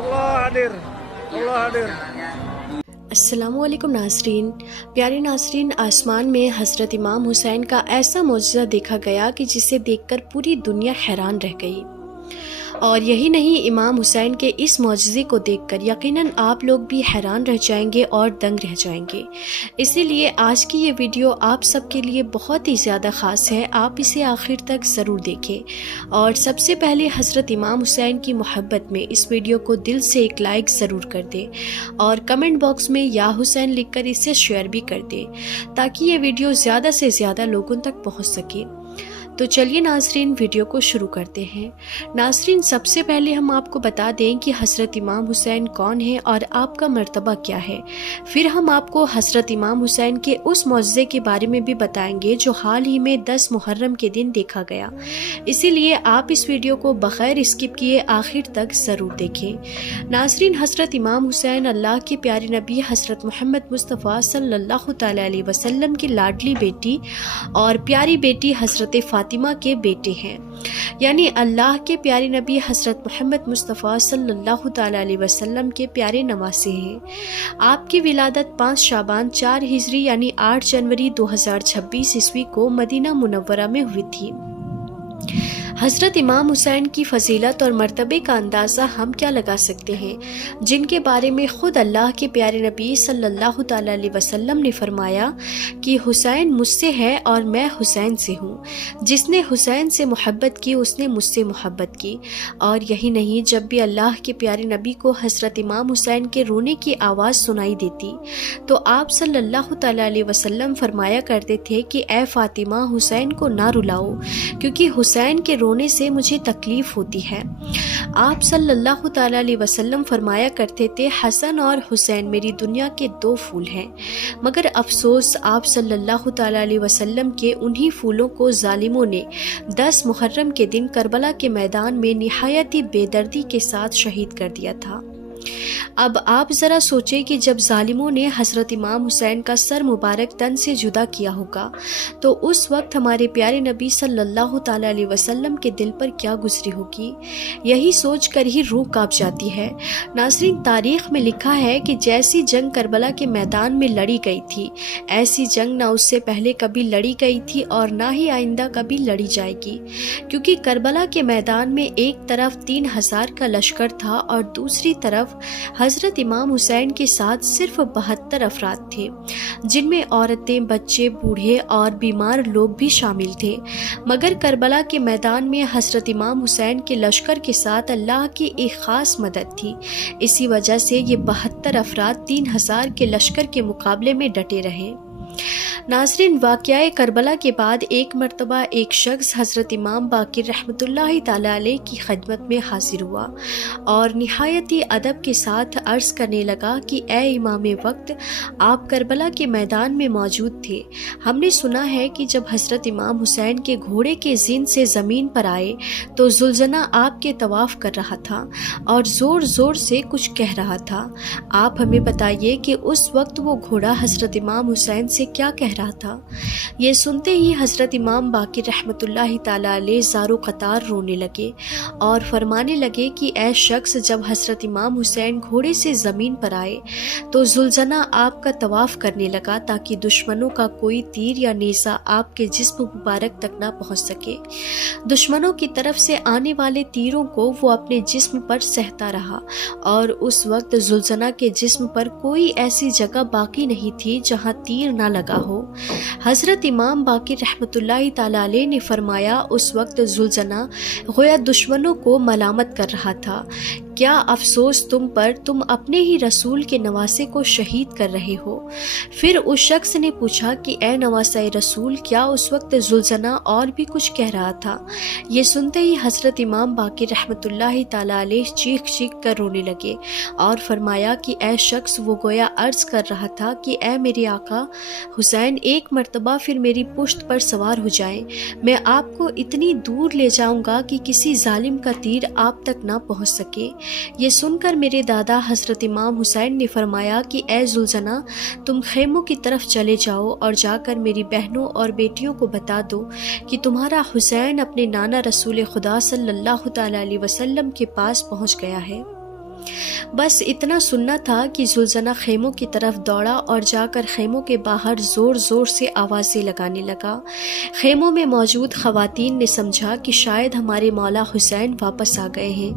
Allah hadir, Allah hadir. السلام علیکم ناظرین. پیارے ناظرین، آسمان میں حضرت امام حسین کا ایسا معجزہ دیکھا گیا کہ جسے دیکھ کر پوری دنیا حیران رہ گئی. اور یہی نہیں، امام حسین کے اس معجزے کو دیکھ کر یقیناً آپ لوگ بھی حیران رہ جائیں گے اور دنگ رہ جائیں گے. اسی لیے آج کی یہ ویڈیو آپ سب کے لیے بہت ہی زیادہ خاص ہے. آپ اسے آخر تک ضرور دیکھیں. اور سب سے پہلے حضرت امام حسین کی محبت میں اس ویڈیو کو دل سے ایک لائک ضرور کر دیں اور کمنٹ باکس میں یا حسین لکھ کر اسے شیئر بھی کر دیں تاکہ یہ ویڈیو زیادہ سے زیادہ لوگوں تک پہنچ سکے. تو چلیے ناظرین، ویڈیو کو شروع کرتے ہیں. ناظرین، سب سے پہلے ہم آپ کو بتا دیں کہ حضرت امام حسین کون ہے اور آپ کا مرتبہ کیا ہے. پھر ہم آپ کو حضرت امام حسین کے اس معجزے کے بارے میں بھی بتائیں گے جو حال ہی میں 10 محرم کے دن دیکھا گیا. اسی لیے آپ اس ویڈیو کو بغیر اسکپ کیے آخر تک ضرور دیکھیں. ناظرین، حضرت امام حسین اللہ کے پیارے نبی حضرت محمد مصطفیٰ صلی اللہ تعالی علیہ وسلم کی لاڈلی بیٹی اور پیاری بیٹی حضرت فاطمہ کے بیٹے ہیں. یعنی اللہ کے پیارے نبی حضرت محمد مصطفیٰ صلی اللہ تعالی علیہ وسلم کے پیارے نواسے ہیں. آپ کی ولادت 5 شعبان 4 ہجری یعنی 8 جنوری 2026 عیسوی کو مدینہ منورہ میں ہوئی تھی. حضرت امام حسین کی فضیلت اور مرتبے کا اندازہ ہم کیا لگا سکتے ہیں، جن کے بارے میں خود اللہ کے پیارے نبی صلی اللہ تعالی علیہ وسلم نے فرمایا کہ حسین مجھ سے ہے اور میں حسین سے ہوں. جس نے حسین سے محبت کی اس نے مجھ سے محبت کی. اور یہی نہیں، جب بھی اللہ کے پیارے نبی کو حضرت امام حسین کے رونے کی آواز سنائی دیتی تو آپ صلی اللہ تعالی علیہ وسلم فرمایا کرتے تھے کہ اے فاطمہ، حسین کو نہ رلاؤ کیونکہ حسین کے رونے سے مجھے تکلیف ہوتی ہے. آپ صلی اللہ تعالی علیہ وسلم فرمایا کرتے تھے حسن اور حسین میری دنیا کے 2 پھول ہیں، مگر افسوس آپ صلی اللہ تعالی علیہ وسلم کے انہی پھولوں کو ظالموں نے 10 محرم کے دن کربلا کے میدان میں نہایت ہی بے دردی کے ساتھ شہید کر دیا تھا. اب آپ ذرا سوچیں کہ جب ظالموں نے حضرت امام حسین کا سر مبارک تن سے جدا کیا ہوگا تو اس وقت ہمارے پیارے نبی صلی اللہ تعالی علیہ وسلم کے دل پر کیا گزری ہوگی. یہی سوچ کر ہی روح کانپ جاتی ہے. ناظرین، تاریخ میں لکھا ہے کہ جیسی جنگ کربلا کے میدان میں لڑی گئی تھی ایسی جنگ نہ اس سے پہلے کبھی لڑی گئی تھی اور نہ ہی آئندہ کبھی لڑی جائے گی. کیونکہ کربلا کے میدان میں ایک طرف 3000 کا لشکر تھا اور دوسری طرف حضرت امام حسین کے ساتھ صرف 72 افراد تھے، جن میں عورتیں، بچے، بوڑھے اور بیمار لوگ بھی شامل تھے. مگر کربلا کے میدان میں حضرت امام حسین کے لشکر کے ساتھ اللہ کی ایک خاص مدد تھی. اسی وجہ سے یہ 72 افراد 3000 کے لشکر کے مقابلے میں ڈٹے رہے. ناظرین، واقعہ کربلا کے بعد ایک مرتبہ ایک شخص حضرت امام باقر رحمۃ اللہ تعالی علیہ کی خدمت میں حاضر ہوا اور نہایت ہی ادب کے ساتھ عرض کرنے لگا کہ اے امام وقت، آپ کربلا کے میدان میں موجود تھے. ہم نے سنا ہے کہ جب حضرت امام حسین کے گھوڑے کے زین سے زمین پر آئے تو ذوالجناح آپ کے طواف کر رہا تھا اور زور زور سے کچھ کہہ رہا تھا. آپ ہمیں بتائیے کہ اس وقت وہ گھوڑا حضرت امام حسین سے کیا کہہ رہا تھا. یہ سنتے ہی حضرت امام باقر رحمۃ اللہ تعالی علیہ زار و قطار رونے لگے اور فرمانے لگے کہ اے شخص، جب حضرت امام حسین گھوڑے سے زمین پر آئے تو ذوالجناح آپ کا طواف کرنے لگا تاکہ دشمنوں کا کوئی تیر یا نیزہ آپ کے جسم مبارک تک نہ پہنچ سکے. دشمنوں کی طرف سے آنے والے تیروں کو وہ اپنے جسم پر سہتا رہا اور اس وقت ذوالجناح کے جسم پر کوئی ایسی جگہ باقی نہیں تھی جہاں تیر نہ لگا ہو. حضرت امام باقر رحمۃ اللہ تعالی علیہ نے فرمایا اس وقت ذوالجناح گویا دشمنوں کو ملامت کر رہا تھا، کیا افسوس تم پر، تم اپنے ہی رسول کے نواسے کو شہید کر رہے ہو. پھر اس شخص نے پوچھا کہ اے نواسہ رسول، کیا اس وقت ذوالجناح اور بھی کچھ کہہ رہا تھا. یہ سنتے ہی حضرت امام باقر رحمۃ اللہ تعالی علیہ چیخ چیخ کر رونے لگے اور فرمایا کہ اے شخص، وہ گویا عرض کر رہا تھا کہ اے میرے آقا حسین، ایک مرتبہ پھر میری پشت پر سوار ہو جائیں، میں آپ کو اتنی دور لے جاؤں گا کہ کسی ظالم کا تیر آپ تک نہ پہنچ سکے. یہ سن کر میرے دادا حضرت امام حسین نے فرمایا کہ اے ذوالجناح، تم خیموں کی طرف چلے جاؤ اور جا کر میری بہنوں اور بیٹیوں کو بتا دو کہ تمہارا حسین اپنے نانا رسول خدا صلی اللہ تعالی علیہ وسلم کے پاس پہنچ گیا ہے. بس اتنا سننا تھا کہ زلزلہ خیموں کی طرف دوڑا اور جا کر خیموں کے باہر زور زور سے آوازیں لگانے لگا۔ خیموں میں موجود خواتین نے سمجھا کہ شاید ہمارے مولا حسین واپس آ گئے ہیں،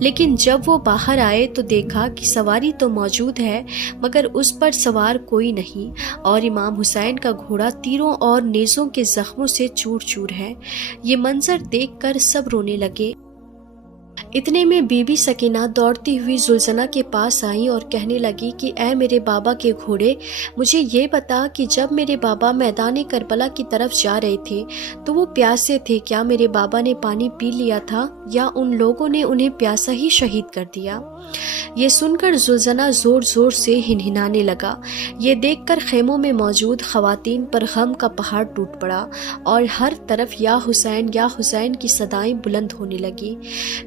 لیکن جب وہ باہر آئے تو دیکھا کہ سواری تو موجود ہے مگر اس پر سوار کوئی نہیں، اور امام حسین کا گھوڑا تیروں اور نیزوں کے زخموں سے چور چور ہے۔ یہ منظر دیکھ کر سب رونے لگے۔ اتنے میں بی بی سکینہ دوڑتی ہوئی زلزلہ کے پاس آئیں اور کہنے لگی کہ اے میرے بابا کے گھوڑے، مجھے یہ بتا کہ جب میرے بابا میدان کربلا کی طرف جا رہے تھے تو وہ پیاسے تھے، کیا میرے بابا نے پانی پی لیا تھا یا ان لوگوں نے انہیں پیاسا ہی شہید کر دیا؟ یہ سن کر زلزلہ زور زور سے ہنہنانے لگا۔ یہ دیکھ کر خیموں میں موجود خواتین پر غم کا پہاڑ ٹوٹ پڑا اور ہر طرف یا حسین کی صدائیں بلند ہونے لگی۔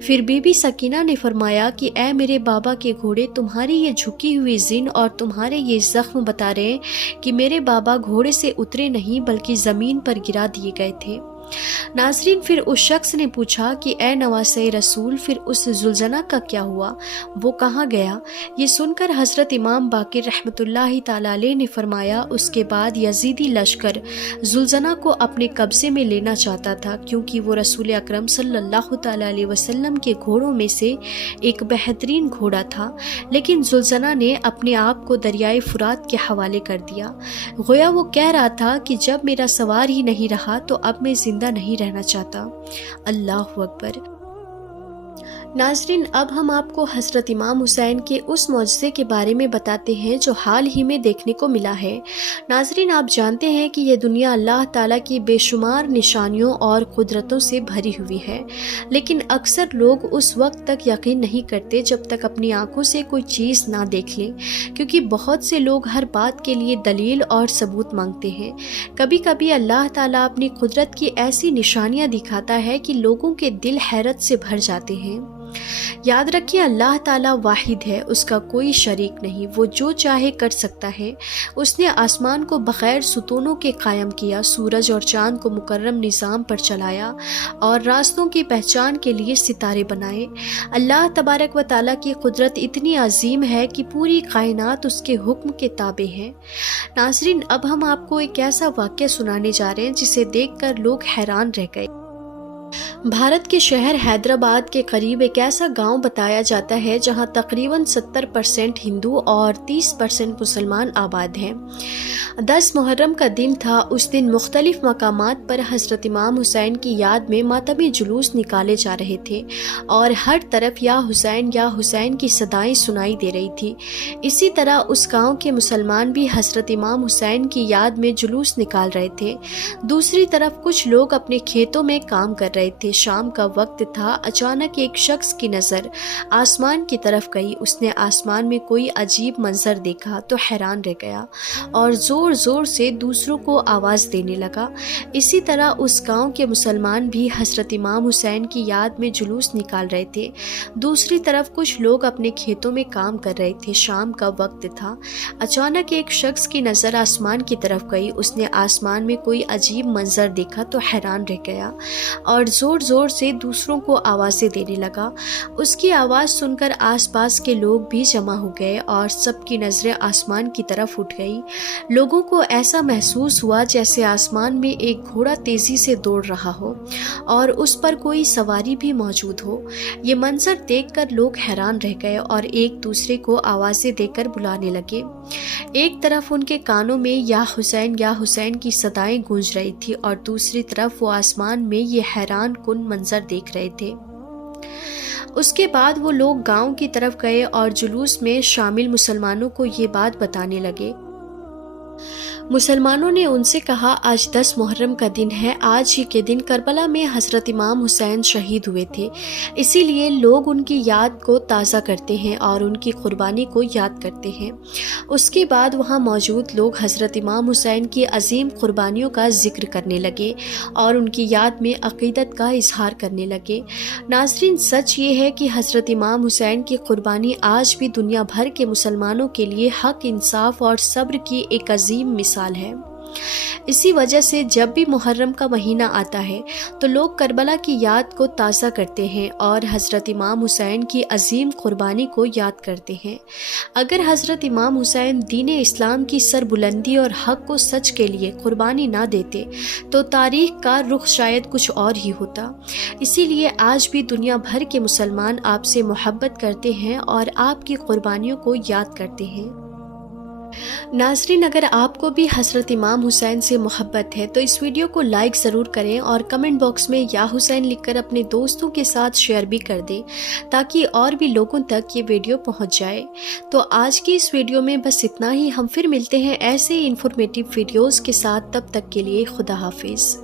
پھر بی بی سکینہ نے فرمایا کہ اے میرے بابا کے گھوڑے، تمہاری یہ جھکی ہوئی زن اور تمہارے یہ زخم بتا رہے کہ میرے بابا گھوڑے سے اترے نہیں بلکہ زمین پر گرا دیے گئے تھے۔ ناظرین، پھر اس شخص نے پوچھا کہ اے نواسۂ رسول، پھر اس زلزلہ کا کیا ہوا؟ وہ کہاں گیا؟ یہ سن کر حضرت امام باقر رحمۃ اللہ تعالی علیہ نے فرمایا، اس کے بعد یزیدی لشکر زلزلہ کو اپنے قبضے میں لینا چاہتا تھا، کیونکہ وہ رسول اکرم صلی اللہ تعالی علیہ وسلم کے گھوڑوں میں سے ایک بہترین گھوڑا تھا، لیکن زلزلہ نے اپنے آپ کو دریائے فرات کے حوالے کر دیا۔ گویا وہ کہہ رہا تھا کہ جب میرا سوار ہی نہیں رہا تو اب میں زندہ نہیں رہنا چاہتا۔ اللہ اکبر۔ ناظرین، اب ہم آپ کو حضرت امام حسین کے اس معجزے کے بارے میں بتاتے ہیں جو حال ہی میں دیکھنے کو ملا ہے۔ ناظرین، آپ جانتے ہیں کہ یہ دنیا اللہ تعالیٰ کی بے شمار نشانیوں اور قدرتوں سے بھری ہوئی ہے، لیکن اکثر لوگ اس وقت تک یقین نہیں کرتے جب تک اپنی آنکھوں سے کوئی چیز نہ دیکھ لیں، کیونکہ بہت سے لوگ ہر بات کے لیے دلیل اور ثبوت مانگتے ہیں۔ کبھی کبھی اللہ تعالیٰ اپنی قدرت کی ایسی نشانیاں دکھاتا ہے کہ لوگوں کے دل حیرت سے بھر جاتے ہیں۔ یاد رکھیے، اللہ تعالیٰ واحد ہے، اس کا کوئی شریک نہیں، وہ جو چاہے کر سکتا ہے۔ اس نے آسمان کو بغیر ستونوں کے قائم کیا، سورج اور چاند کو مکرم نظام پر چلایا اور راستوں کی پہچان کے لیے ستارے بنائے۔ اللہ تبارک و تعالیٰ کی قدرت اتنی عظیم ہے کہ پوری کائنات اس کے حکم کے تابع ہے۔ ناظرین، اب ہم آپ کو ایک ایسا واقعہ سنانے جا رہے ہیں جسے دیکھ کر لوگ حیران رہ گئے۔ بھارت کے شہر حیدرآباد کے قریب ایک ایسا گاؤں بتایا جاتا ہے جہاں تقریباً 70% ہندو اور 30% مسلمان آباد ہیں۔ 10 محرم کا دن تھا۔ اس دن مختلف مقامات پر حضرت امام حسین کی یاد میں ماتمی جلوس نکالے جا رہے تھے اور ہر طرف یا حسین کی صدائیں سنائی دے رہی تھی۔ اسی طرح اس گاؤں کے مسلمان بھی حضرت امام حسین کی یاد میں جلوس نکال رہے تھے۔ دوسری طرف کچھ لوگ اپنے کھیتوں میں کام کر رہے تھے۔ شام کا وقت تھا۔ اچانک ایک شخص کی نظر آسمان کی طرف گئی۔ اس نے آسمان میں کوئی عجیب منظر دیکھا تو حیران رہ گیا اور زور زور سے دوسروں کو آواز دینے لگا۔ اسی طرح اس گاؤں کے مسلمان بھی حضرت امام حسین کی یاد میں جلوس نکال رہے تھے۔ دوسری طرف کچھ لوگ اپنے کھیتوں میں کام کر رہے تھے۔ شام کا وقت تھا۔ اچانک ایک شخص کی نظر آسمان کی طرف گئی۔ اس نے آسمان میں کوئی عجیب منظر دیکھا تو حیران رہ گیا اور زور زور سے دوسروں کو آوازیں دینے لگا۔ اس کی آواز سن کر آس پاس کے لوگ بھی جمع ہو گئے اور سب کی نظریں آسمان کی طرف اٹھ گئی۔ لوگوں کو ایسا محسوس ہوا جیسے آسمان میں ایک گھوڑا تیزی سے دوڑ رہا ہو اور اس پر کوئی سواری بھی موجود ہو۔ یہ منظر دیکھ کر لوگ حیران رہ گئے اور ایک دوسرے کو آوازیں دے کر بلانے لگے۔ ایک طرف ان کے کانوں میں یا حسین کی صدائیں گونج رہی تھی اور دوسری طرف وہ آسمان میں یہ حیران کن منظر دیکھ رہے تھے۔ اس کے بعد وہ لوگ گاؤں کی طرف گئے اور جلوس میں شامل مسلمانوں کو یہ بات بتانے لگے۔ مسلمانوں نے ان سے کہا، آج 10 محرم کا دن ہے۔ آج ہی کے دن کربلا میں حضرت امام حسین شہید ہوئے تھے، اسی لیے لوگ ان کی یاد کو تازہ کرتے ہیں اور ان کی قربانی کو یاد کرتے ہیں۔ اس کے بعد وہاں موجود لوگ حضرت امام حسین کی عظیم قربانیوں کا ذکر کرنے لگے اور ان کی یاد میں عقیدت کا اظہار کرنے لگے۔ ناظرین، سچ یہ ہے کہ حضرت امام حسین کی قربانی آج بھی دنیا بھر کے مسلمانوں کے لیے حق، انصاف اور صبر کی ایک عظیم مثال ہے۔ اسی وجہ سے جب بھی محرم کا مہینہ آتا ہے تو لوگ کربلا کی یاد کو تازہ کرتے ہیں اور حضرت امام حسین کی عظیم قربانی کو یاد کرتے ہیں۔ اگر حضرت امام حسین دین اسلام کی سربلندی اور حق کو سچ کے لیے قربانی نہ دیتے تو تاریخ کا رخ شاید کچھ اور ہی ہوتا۔ اسی لیے آج بھی دنیا بھر کے مسلمان آپ سے محبت کرتے ہیں اور آپ کی قربانیوں کو یاد کرتے ہیں۔ ناظرین، اگر آپ کو بھی حضرت امام حسین سے محبت ہے تو اس ویڈیو کو لائک ضرور کریں اور کمنٹ باکس میں یا حسین لکھ کر اپنے دوستوں کے ساتھ شیئر بھی کر دیں تاکہ اور بھی لوگوں تک یہ ویڈیو پہنچ جائے۔ تو آج کی اس ویڈیو میں بس اتنا ہی، ہم پھر ملتے ہیں ایسے ہی انفارمیٹیو ویڈیوز کے ساتھ، تب تک کے لیے خدا حافظ۔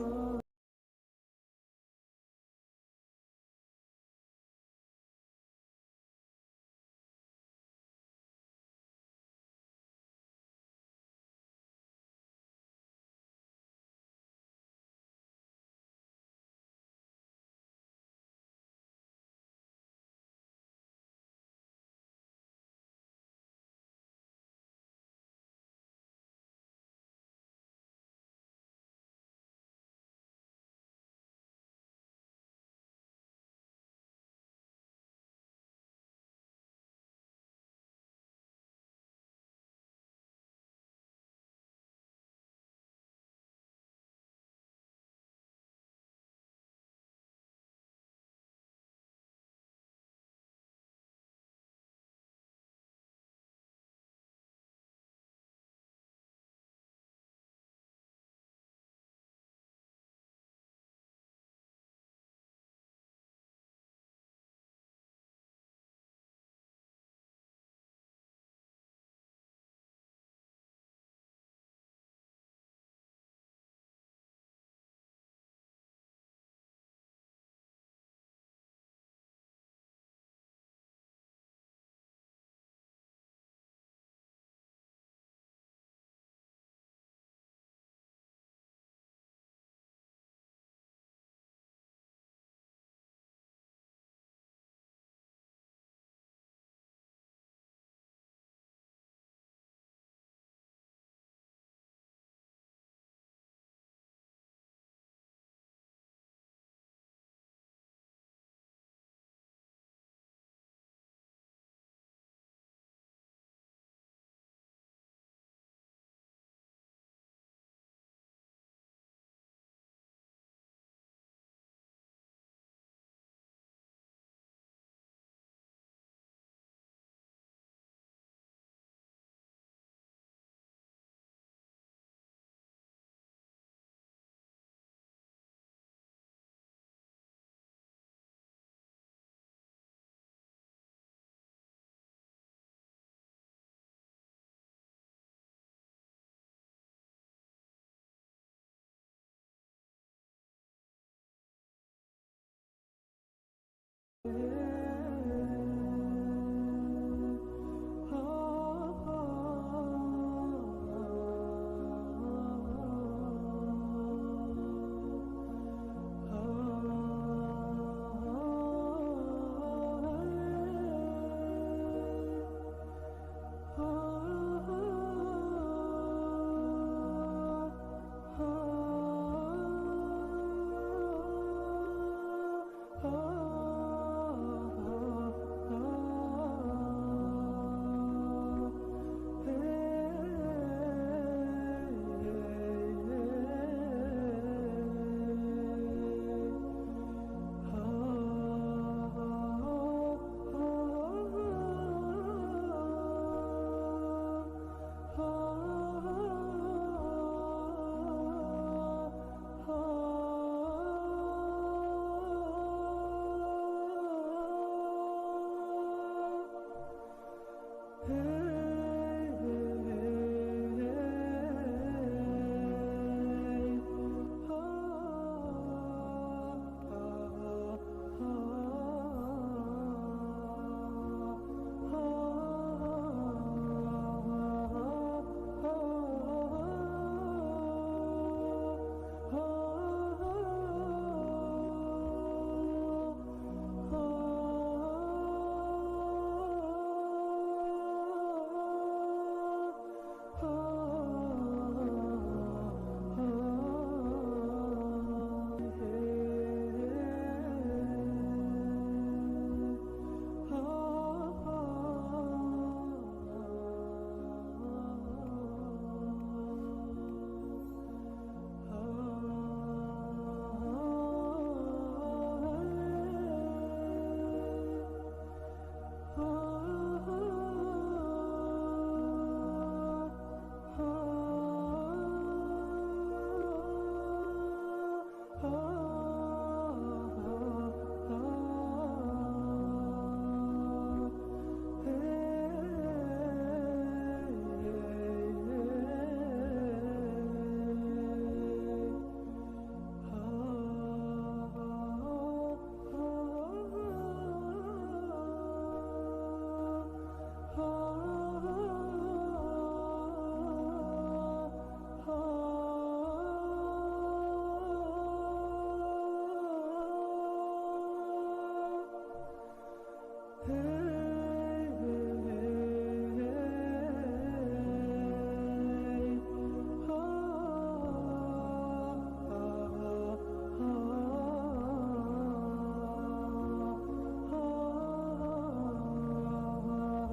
ہے